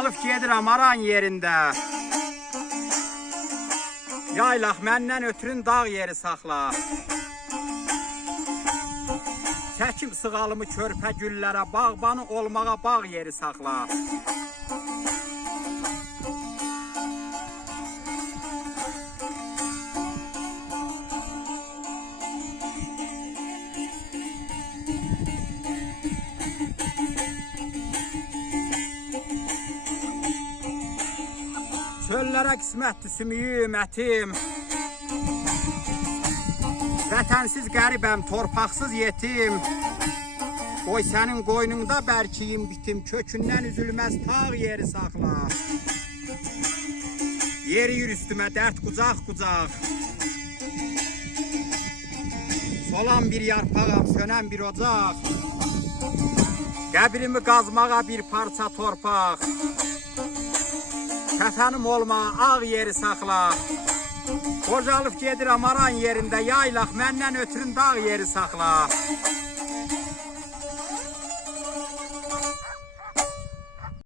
Qocalıb gedirəm aran yerində. Yaylaq məndən ötürün dağ yeri saxla. Çəkim sığalımı körpə güllərə, bağbanı olmağa bağ yeri saxla. Çöllərə qismətdir sümüyüm, ətim. Vətənsiz qəribəm, torpaqsız yetim. Qoy sənin qoynunda bərkiyim bitim, kökündən üzülməz tağ yeri saxla. Yeriyir üstümə dərd qucaq qucaq. Solan bir yarpağam, sönən bir ocaq. Qəbrimi qazmağa bir parça torpaq. Kəfənim olma, ağ yeri saxla. Qocalıb gedirəm aran yerində, yaylaq məndən ötürün dağ yeri saxla.